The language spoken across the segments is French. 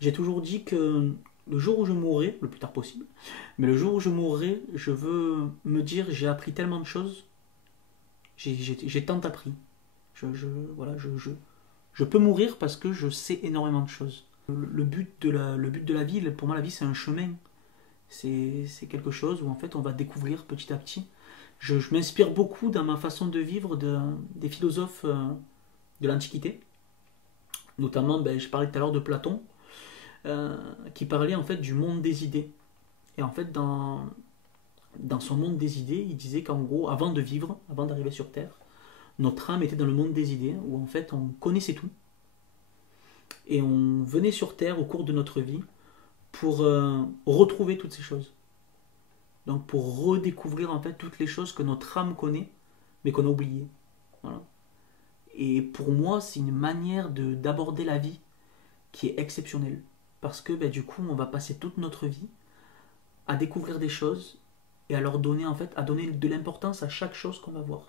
J'ai toujours dit que le jour où je mourrai, le plus tard possible, mais le jour où je mourrai, je veux me dire j'ai appris tellement de choses, j'ai tant appris. Voilà, je peux mourir parce que je sais énormément de choses. Le but de la vie, pour moi, la vie, c'est un chemin. C'est quelque chose où en fait on va découvrir petit à petit. Je m'inspire beaucoup dans ma façon de vivre des philosophes de l'Antiquité. Notamment, je parlais tout à l'heure de Platon, qui parlait en fait du monde des idées. Et en fait, dans son monde des idées, il disait qu'en gros, avant de vivre, avant d'arriver sur Terre, notre âme était dans le monde des idées, où en fait on connaissait tout. Et on venait sur Terre au cours de notre vie pour retrouver toutes ces choses. Donc pour redécouvrir en fait toutes les choses que notre âme connaît, mais qu'on a oubliées. Voilà. Et pour moi, c'est une manière d'aborder la vie qui est exceptionnelle. Parce que du coup, on va passer toute notre vie à découvrir des choses et à leur donner en fait, à donner de l'importance à chaque chose qu'on va voir.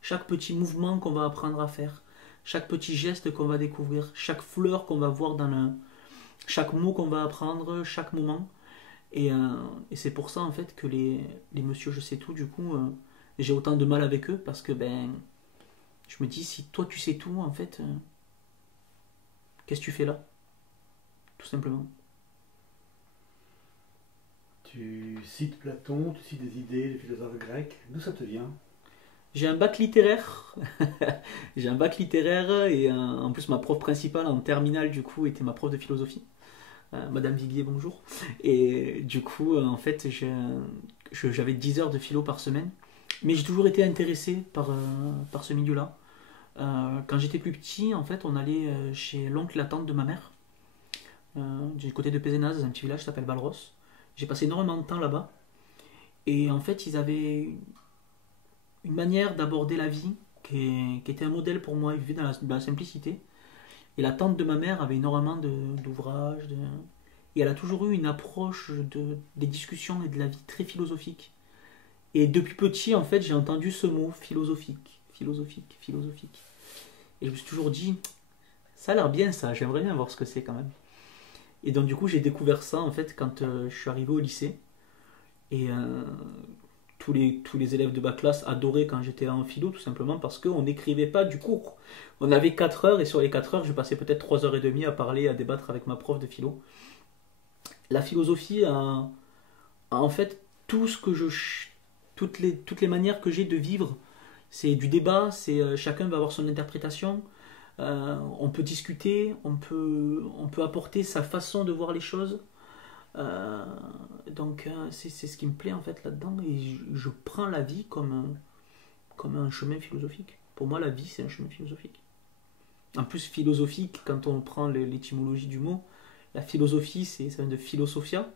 Chaque petit mouvement qu'on va apprendre à faire, chaque petit geste qu'on va découvrir, chaque fleur qu'on va voir chaque mot qu'on va apprendre, chaque moment. Et c'est pour ça en fait que les monsieur je sais tout, du coup, j'ai autant de mal avec eux parce que je me dis si toi tu sais tout en fait, qu'est-ce que tu fais là? Tout simplement. Tu cites Platon, tu cites des idées, des philosophes grecs. D'où ça te vient? J'ai un bac littéraire. J'ai un bac littéraire et en plus ma prof principale en terminale du coup était ma prof de philosophie. Madame Viguier, bonjour. Et du coup, en fait, j'avais 10 heures de philo par semaine. Mais j'ai toujours été intéressé par ce milieu-là. Quand j'étais plus petit, en fait, on allait chez l'oncle et la tante de ma mère, du côté de Pézenas, dans un petit village qui s'appelle Valros. J'ai passé énormément de temps là-bas. Et en fait, ils avaient une manière d'aborder la vie qui était un modèle pour moi. Ils vivaient dans la simplicité. Et la tante de ma mère avait énormément d'ouvrages. Et elle a toujours eu une approche des discussions et de la vie très philosophique. Et depuis petit, en fait, j'ai entendu ce mot philosophique, philosophique, philosophique. Et je me suis toujours dit, ça a l'air bien ça, j'aimerais bien voir ce que c'est quand même. Et donc du coup, j'ai découvert ça en fait quand je suis arrivé au lycée. Et tous les élèves de ma classe adoraient quand j'étais en philo, tout simplement parce qu'on n'écrivait pas du cours. On avait 4 heures et sur les 4 heures, je passais peut-être 3 heures et demie à parler, à débattre avec ma prof de philo. La philosophie a en fait tout ce que toutes les manières que j'ai de vivre. C'est du débat, c'est chacun va avoir son interprétation. On peut discuter, on peut apporter sa façon de voir les choses. Euh, donc c'est ce qui me plaît en fait là-dedans et je prends la vie comme un chemin philosophique. Pour moi, la vie c'est un chemin philosophique. En plus, philosophique, quand on prend l'étymologie du mot, la philosophie ça vient de philosophia,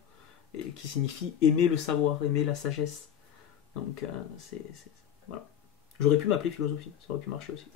et qui signifie aimer le savoir, aimer la sagesse. Donc voilà. J'aurais pu m'appeler philosophie, ça aurait pu marcher aussi.